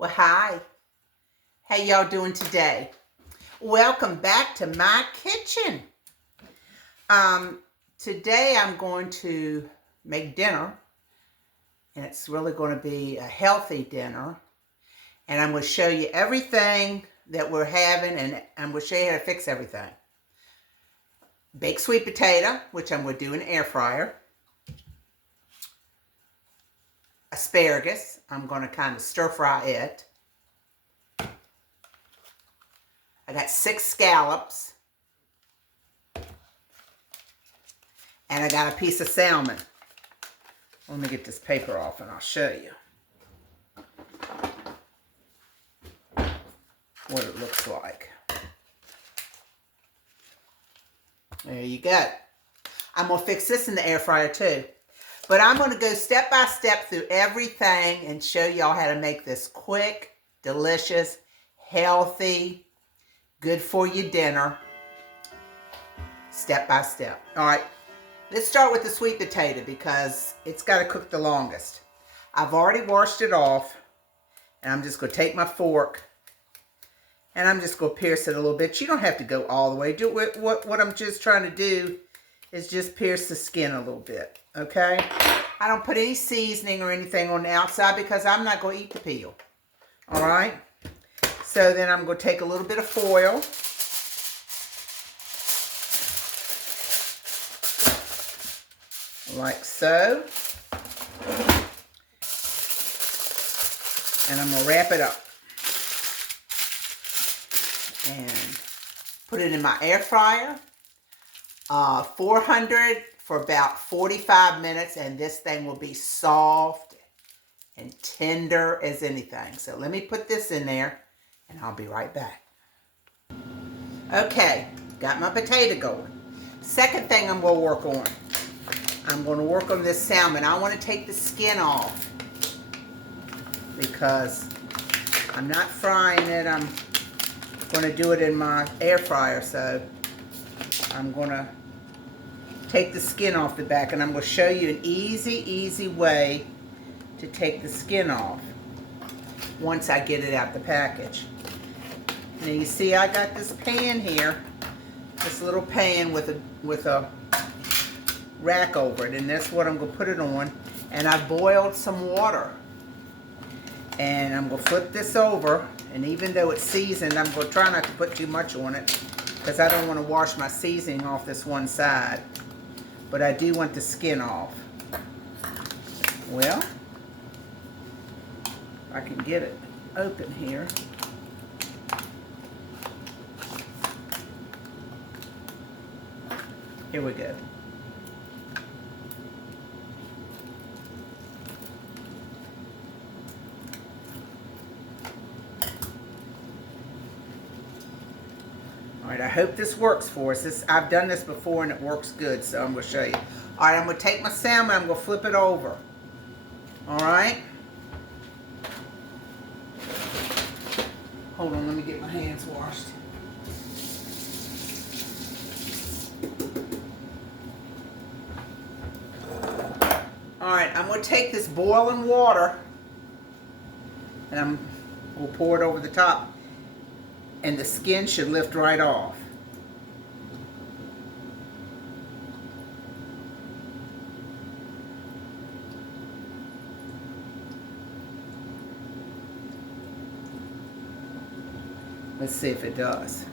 Well, hi. How y'all doing today? Welcome back to my kitchen. Today I'm going to make dinner, and it's really going to be a healthy dinner. And I'm going to show you everything that we're having, and I'm going to show you how to fix everything. Baked sweet potato, which I'm going to do in the air fryer. Asparagus, I'm going to kind of stir fry it. I got 6 scallops. And I got a piece of salmon. Let me get this paper off and I'll show you what it looks like. There you go. I'm going to fix this in the air fryer too. But I'm going to go step by step through everything and show y'all how to make this quick, delicious, healthy, good for you dinner, step by step. All right, let's start with the sweet potato because it's got to cook the longest. I've already washed it off, and I'm just going to take my fork, and I'm just going to pierce it a little bit. You don't have to go all the way. Do it. What I'm just trying to do is just pierce the skin a little bit, okay? I don't put any seasoning or anything on the outside because I'm not going to eat the peel, all right? So then I'm going to take a little bit of foil. Like so. And I'm going to wrap it up. And put it in my air fryer. 400 for about 45 minutes. And this thing will be soft and tender as anything. So let me put this in there. And I'll be right back. Okay, got my potato going. Second thing I'm going to work on. I'm going to work on this salmon. I want to take the skin off because I'm not frying it. I'm going to do it in my air fryer. So I'm going to take the skin off the back, and I'm going to show you an easy way to take the skin off once I get it out the package. Now you see I got this pan here, this little pan with a rack over it, and that's what I'm going to put it on. And I boiled some water, and I'm going to flip this over, and even though it's seasoned, I'm going to try not to put too much on it because I don't want to wash my seasoning off this one side, but I do want the skin off. Well, I can get it open here. Here we go. All right, I hope this works for us. I've done this before and it works good, so I'm going to show you. All right, I'm going to take my salmon, I'm going to flip it over. All right. Hold on, let me get my hands washed. All right, I'm going to take this boiling water and we'll pour it over the top, and the skin should lift right off. Let's see if it does.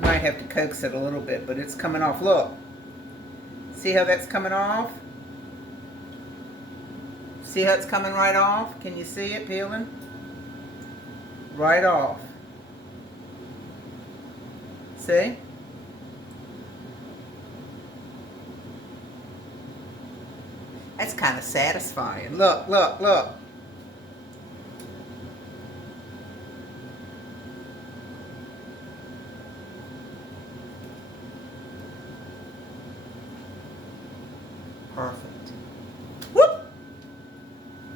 Might have to coax it a little bit, but it's coming off. Look. See how that's coming off? See how it's coming right off? Can you see it peeling? Right off. See? That's kind of satisfying. Look, look, look. Perfect. Whoop!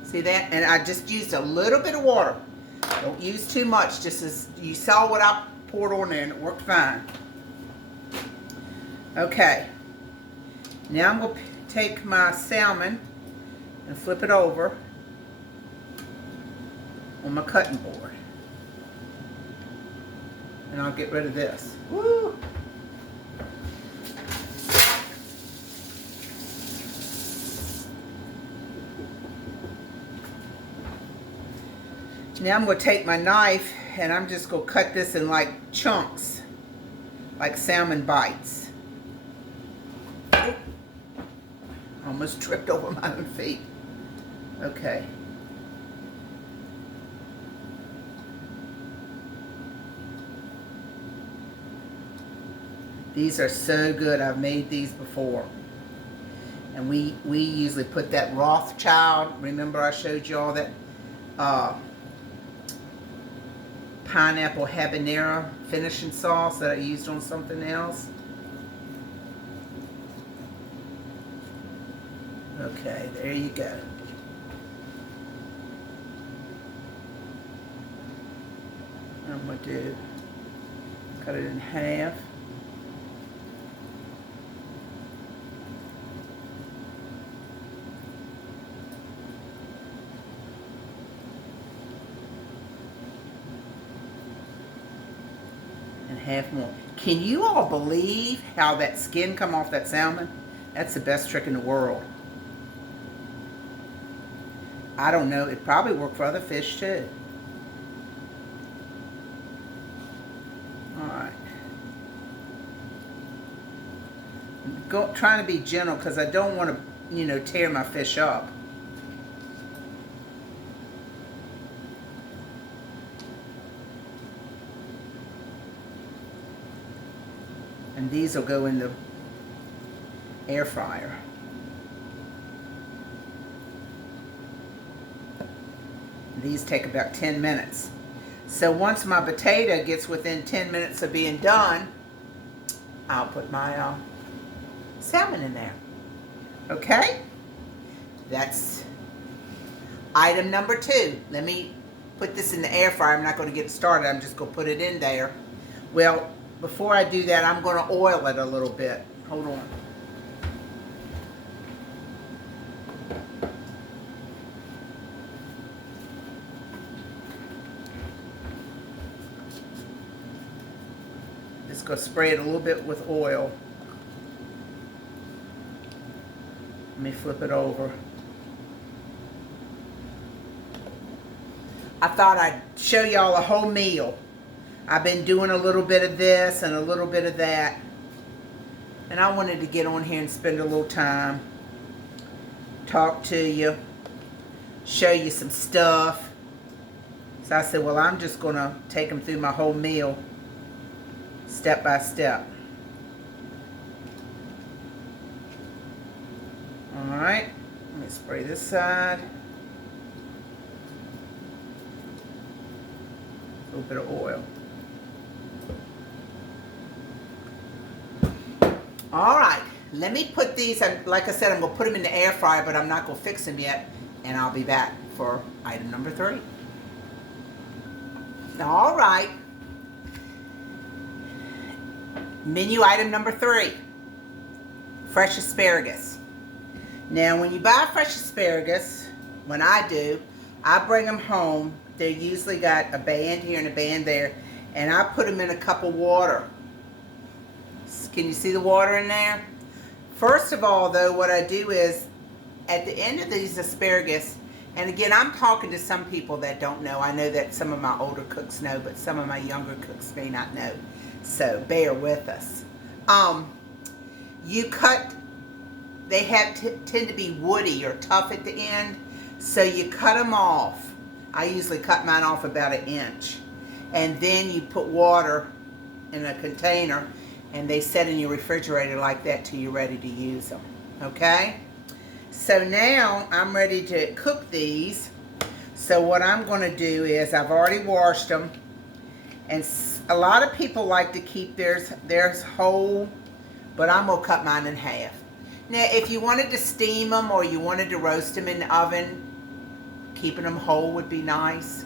See that? And I just used a little bit of water. Don't use too much. Just as you saw what I poured on there, and it worked fine. Okay, now I'm going to take my salmon and flip it over on my cutting board. And I'll get rid of this. Woo! Now I'm going to take my knife and I'm just going to cut this in like chunks, like salmon bites. Almost tripped over my own feet. Okay. These are so good. I've made these before. And we usually put that Rothschild. Remember I showed you all that pineapple habanero finishing sauce that I used on something else. Okay, there you go. I'm going to cut it in half. And half more. Can you all believe how that skin come off that salmon? That's the best trick in the world. I don't know. It probably worked for other fish too. Alright. Trying to be gentle because I don't want to, you know, tear my fish up. And these will go in the air fryer. These take about 10 minutes. So once my potato gets within 10 minutes of being done, I'll put my salmon in there. Okay? That's item number 2. Let me put this in the air fryer. I'm not going to get started. I'm just going to put it in there. Well, before I do that, I'm going to oil it a little bit. Hold on. Just going to spray it a little bit with oil. Let me flip it over. I thought I'd show y'all a whole meal. I've been doing a little bit of this and a little bit of that. And I wanted to get on here and spend a little time. Talk to you. Show you some stuff. So I said, well, I'm just going to take them through my whole meal. Step by step. Alright. Let me spray this side. A little bit of oil. Alright, let me put these, like I said, I'm going to put them in the air fryer, but I'm not going to fix them yet, and I'll be back for item number 3. Alright, menu item number 3, fresh asparagus. Now, when you buy fresh asparagus, when I do, I bring them home. They usually got a band here and a band there, and I put them in a cup of water. Can you see the water in there? First of all, though, what I do is, at the end of these asparagus, and again, I'm talking to some people that don't know. I know that some of my older cooks know, but some of my younger cooks may not know. So, bear with us. You cut, they tend to be woody or tough at the end, so you cut them off. I usually cut mine off about 1 inch. And then you put water in a container, and they set in your refrigerator like that till you're ready to use them. Okay? So now I'm ready to cook these. So what I'm going to do is, I've already washed them. And a lot of people like to keep theirs whole, but I'm going to cut mine in half. Now, if you wanted to steam them or you wanted to roast them in the oven, keeping them whole would be nice.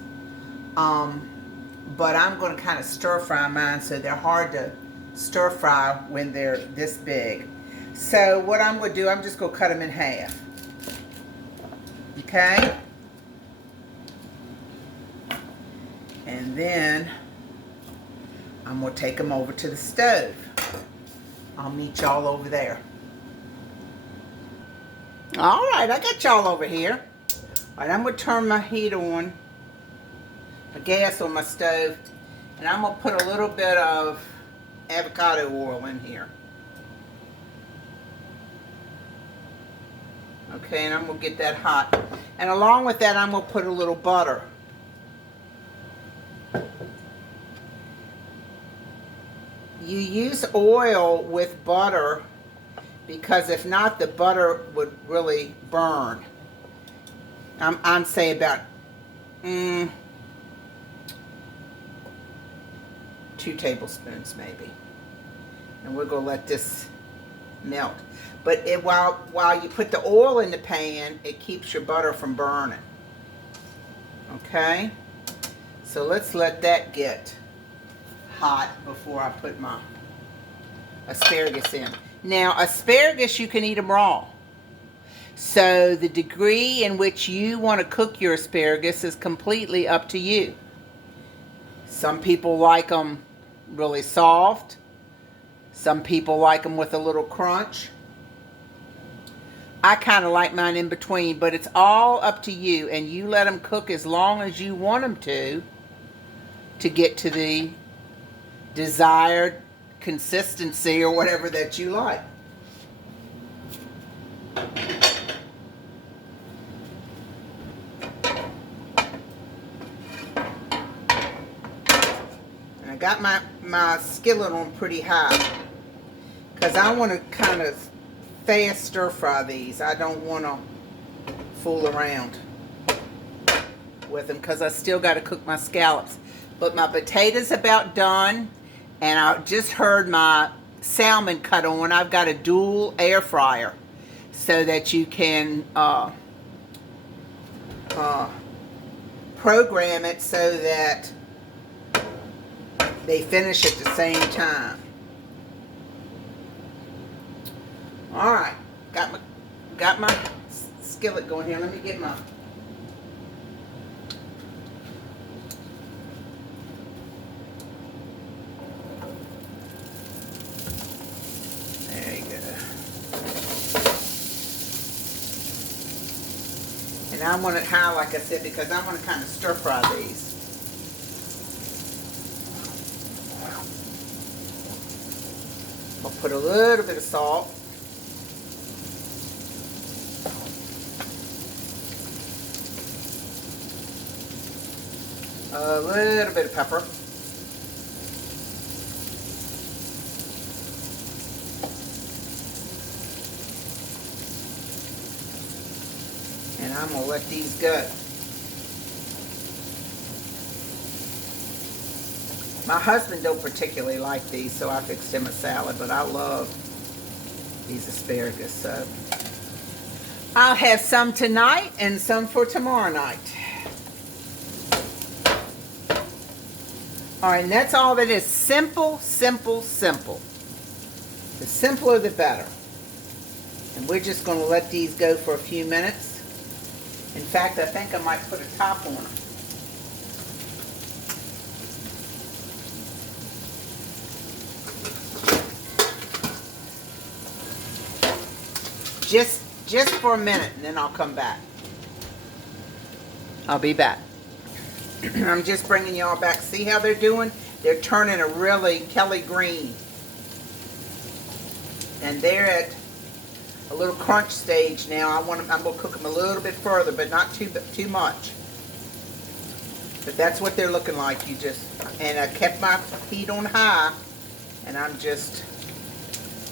But I'm going to kind of stir fry mine so they're hard to stir fry when they're this big. So what I'm going to do, I'm just going to cut them in half. Okay? And then I'm going to take them over to the stove. I'll meet y'all over there. All right, I got y'all over here. All right, I'm going to turn my heat on, the gas on my stove, and I'm going to put a little bit of avocado oil in here. Okay, and I'm going to get that hot. And along with that, I'm going to put a little butter. You use oil with butter because if not, the butter would really burn. I'm say about 2 tablespoons maybe. And we're going to let this melt. But while you put the oil in the pan, it keeps your butter from burning. Okay? So let's let that get hot before I put my asparagus in. Now, asparagus, you can eat them raw. So the degree in which you want to cook your asparagus is completely up to you. Some people like them really soft. Some people like them with a little crunch. I kind of like mine in between, but it's all up to you, and you let them cook as long as you want them to get to the desired consistency or whatever that you like. And I got my skillet on pretty high because I want to kind of fast stir fry these. I don't want to fool around with them because I still got to cook my scallops. But my potatoes about done, and I just heard my salmon cut on. I've got a dual air fryer so that you can program it so that they finish at the same time. All right, got my skillet going here. Let me get my and I want it high, like I said, because I want to kind of stir fry these. I'll put a little bit of salt. A little bit of pepper. And I'm going to let these go. My husband don't particularly like these, so I fixed him a salad, but I love these asparagus. So I'll have some tonight and some for tomorrow night. All right, and that's all that is. Simple, simple, simple. The simpler, the better. And we're just going to let these go for a few minutes. In fact, I think I might put a top on them. Just for a minute, and then I'll come back. I'll be back. I'm just bringing y'all back. See how they're doing? They're turning a really Kelly green. And they're at a little crunch stage now. I'm going to cook them a little bit further, but not too much. But that's what they're looking like. And I kept my heat on high, and I'm just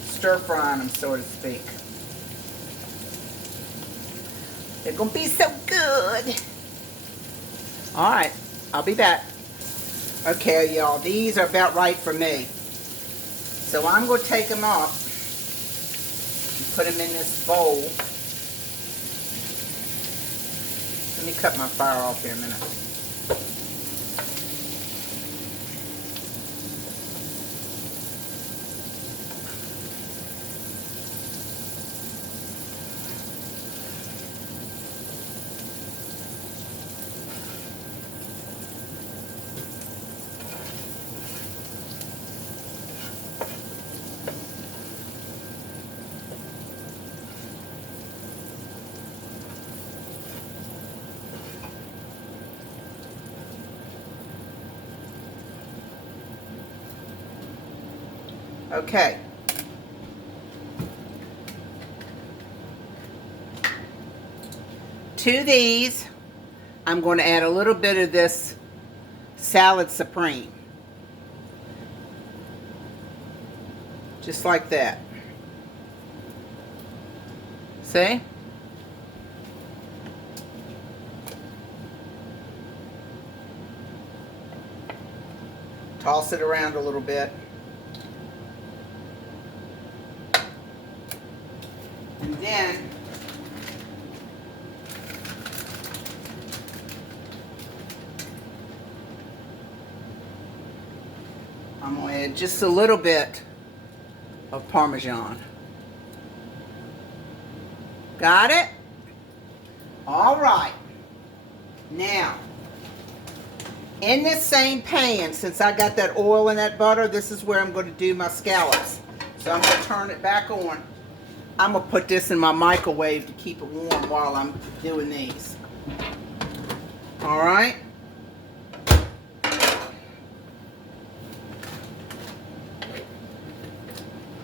stir frying them, so to speak. They're going to be so good. All right, I'll be back. Okay, y'all, these are about right for me. So I'm going to take them off and put them in this bowl. Let me cut my fire off here a minute. Okay. To these, I'm going to add a little bit of this salad supreme. Just like that. See? Toss it around a little bit. And then I'm going to add just a little bit of Parmesan. Got it? All right. Now, in this same pan, since I got that oil and that butter, this is where I'm going to do my scallops. So I'm going to turn it back on. I'm going to put this in my microwave to keep it warm while I'm doing these. All right.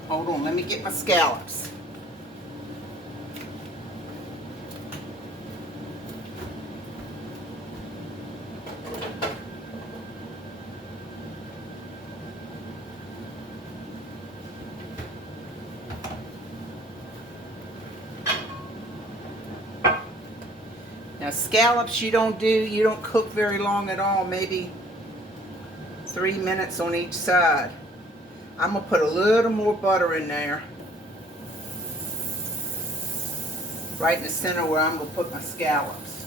Hold on, let me get my scallops. Now scallops you don't cook very long at all, maybe 3 minutes on each side. I'm going to put a little more butter in there. Right in the center where I'm going to put my scallops.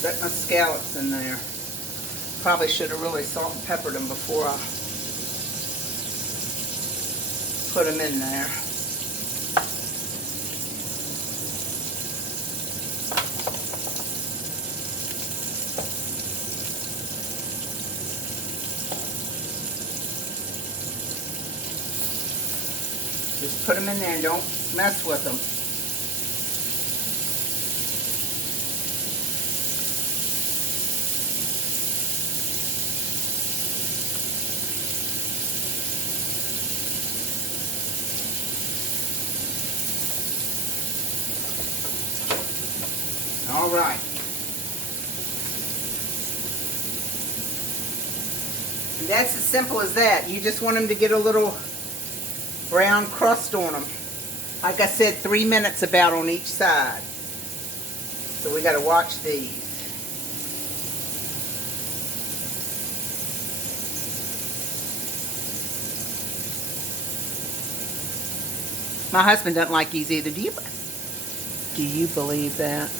Set my scallops in there. Probably should have really salt and peppered them before I put them in there. Just put them in there and don't mess with them. All right. And that's as simple as that. You just want them to get a little brown crust on them. Like I said, 3 minutes about on each side. So we got to watch these. My husband doesn't like these either. Do you believe that?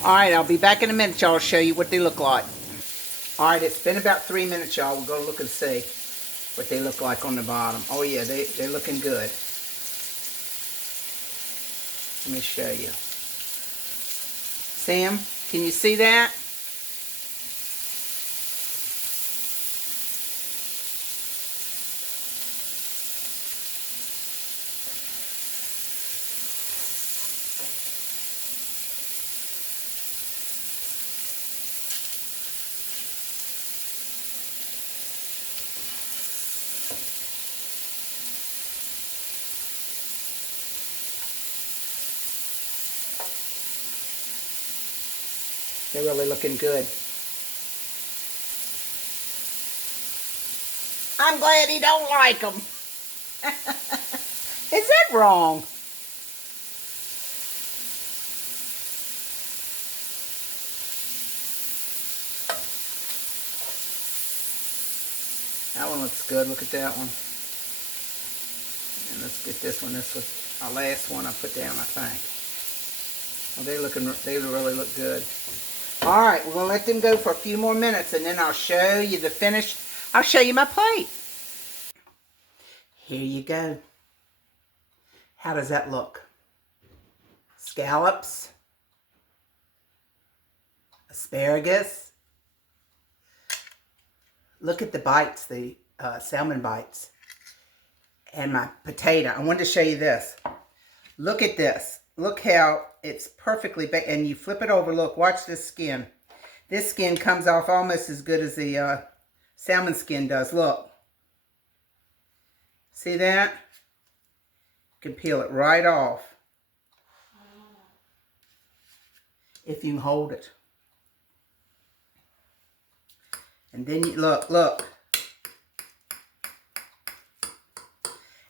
Alright, I'll be back in a minute, y'all. I'll show you what they look like. Alright, it's been about 3 minutes, y'all. We'll go look and see what they look like on the bottom. Oh yeah, they're looking good. Let me show you. Sam, can you see that? They're really looking good. I'm glad he don't like them. Is that wrong? That one looks good. Look at that one. And let's get this one. This was our last one I put down, I think. Well, they really look good. All right, we're gonna let them go for a few more minutes, and then I'll show you the finished. I'll show you my plate. Here you go. How does that look? Scallops, asparagus. Look at the bites, the salmon bites. And my potato. I wanted to show you this. Look at this. Look how it's perfectly baked. And you flip it over. Look, watch this skin. This skin comes off almost as good as the salmon skin does. Look. See that? You can peel it right off. If you can hold it. And then you look.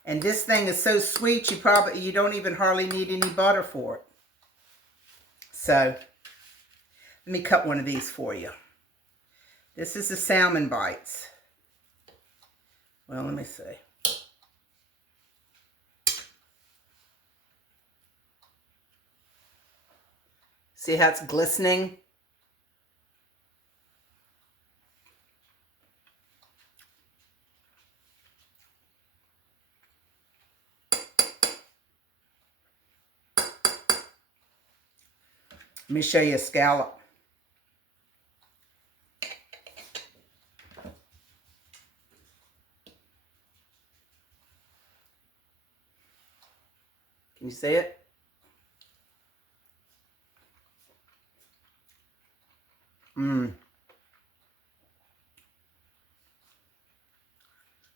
And this thing is so sweet, you don't even hardly need any butter for it. So, let me cut one of these for you. This is the salmon bites. Well, let me see. See how it's glistening? Let me show you a scallop. Can you see it?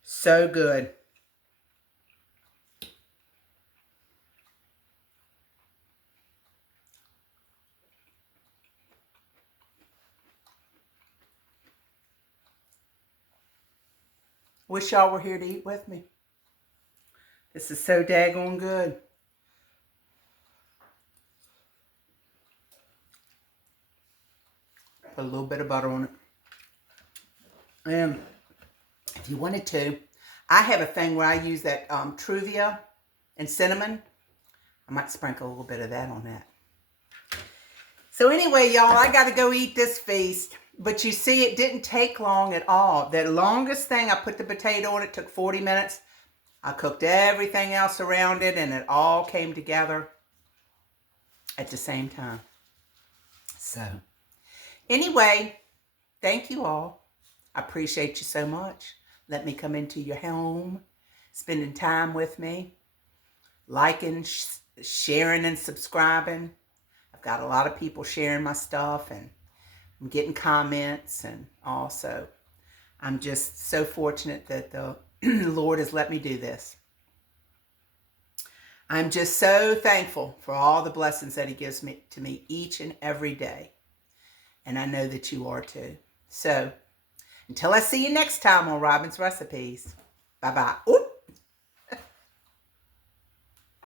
So good. Wish y'all were here to eat with me. This is so daggone good. Put a little bit of butter on it. And if you wanted to, I have a thing where I use that Truvia and cinnamon. I might sprinkle a little bit of that on that. So anyway, y'all, I got to go eat this feast. But you see, it didn't take long at all. The longest thing, I put the potato on it, took 40 minutes. I cooked everything else around it, and it all came together at the same time. So, anyway, thank you all. I appreciate you so much. Let me come into your home, spending time with me, liking, sharing, and subscribing. I've got a lot of people sharing my stuff, and I'm getting comments, and also I'm just so fortunate that the Lord has let me do this. I'm just so thankful for all the blessings that he gives to me each and every day. And I know that you are too. So until I see you next time on Robin's Recipes, bye-bye.